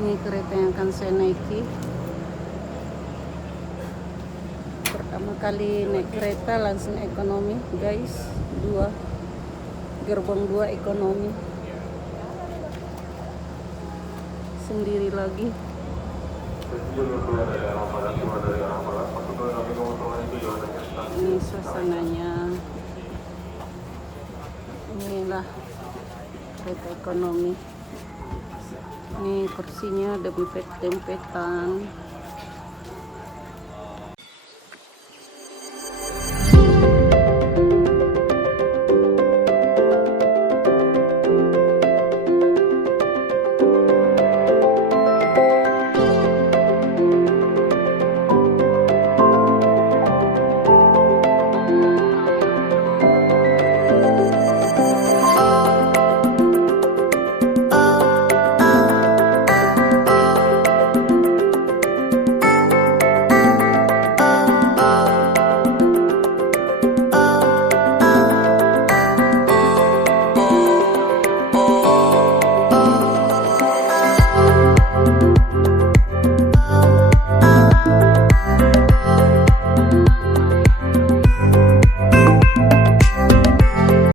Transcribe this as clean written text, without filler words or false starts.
Ini kereta yang akan saya naiki. Pertama kali naik kereta langsung ekonomi, guys. Gerbong 2 ekonomi. Sendiri lagi. Ini suasananya. Inilah kereta ekonomi. Ini kursinya dempet-dempetan.